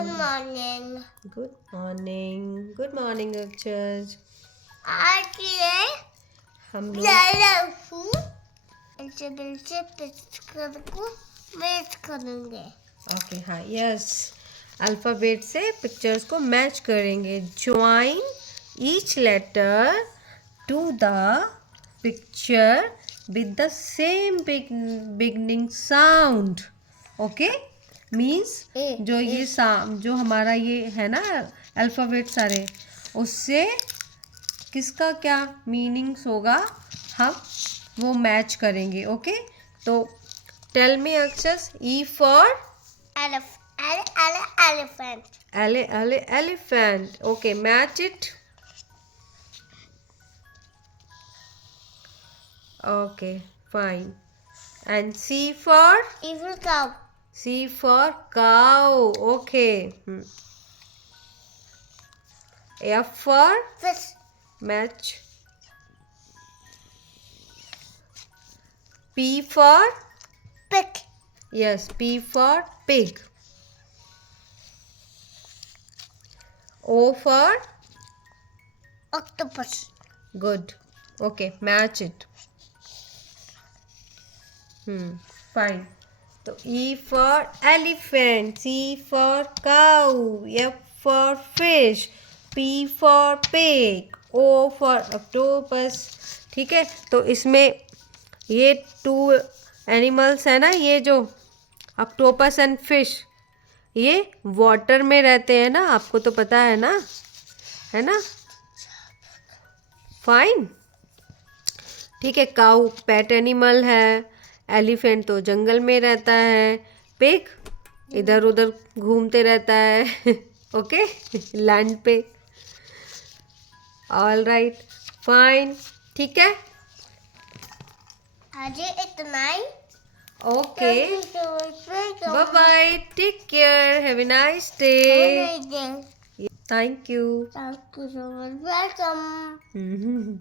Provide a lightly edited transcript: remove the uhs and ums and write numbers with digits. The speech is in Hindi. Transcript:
Good morning. Good morning. Good morning, Akshar. आज ये हम लोग ऐसे पिक्चर को मैच करेंगे. ओके हाँ यस अल्फ़ाबेट से पिक्चर्स को मैच करेंगे. Join each letter to the picture with the same beginning sound. Okay means जो हमारा ये है ना अल्फ़ाबेट सारे, उससे किसका क्या मीनिंग्स होगा हम वो मैच करेंगे. ओके तो टेल मी अक्षर. E for elephant. elephant. Okay, match it. Okay, fine. And C for? Evil cow. C for cow. Okay. F for? Fish. Match. P for? Pig. Yes, P for pig. O for? Octopus. Good. Okay, match it. Fine. So E for elephant, C for cow, F for fish, P for pig, O for octopus. ठीक है. तो इसमें ये 2 एनिमल्स है ना, ये जो ऑक्टोपस एंड फिश, ये वाटर में रहते हैं ना, आपको तो पता है ना. फाइन. ठीक है. काऊ पेट एनिमल है, एलिफेंट तो जंगल में रहता है, पिग इधर उधर घूमते रहता है. ओके लैंड पे. All right fine. ठीक है. आज इतना ही. Okay bye bye. Take care. Have a nice day. Thank you. Thank you so much. Welcome.